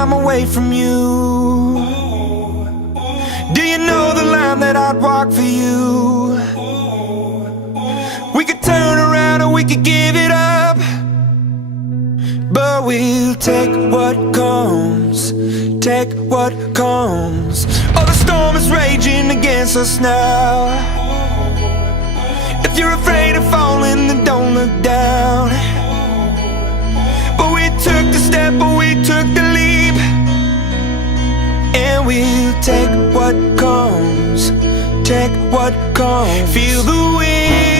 I'm away from you? Do you know the line that I'd walk for you? We could turn around or we could give it up, but we'll take what comes, take what comes. Oh, the storm is raging against us now. If you're afraid of falling, then don't look down. But we took the step, but we took the leap, and we'll take what comes, take what comes. Feel the wind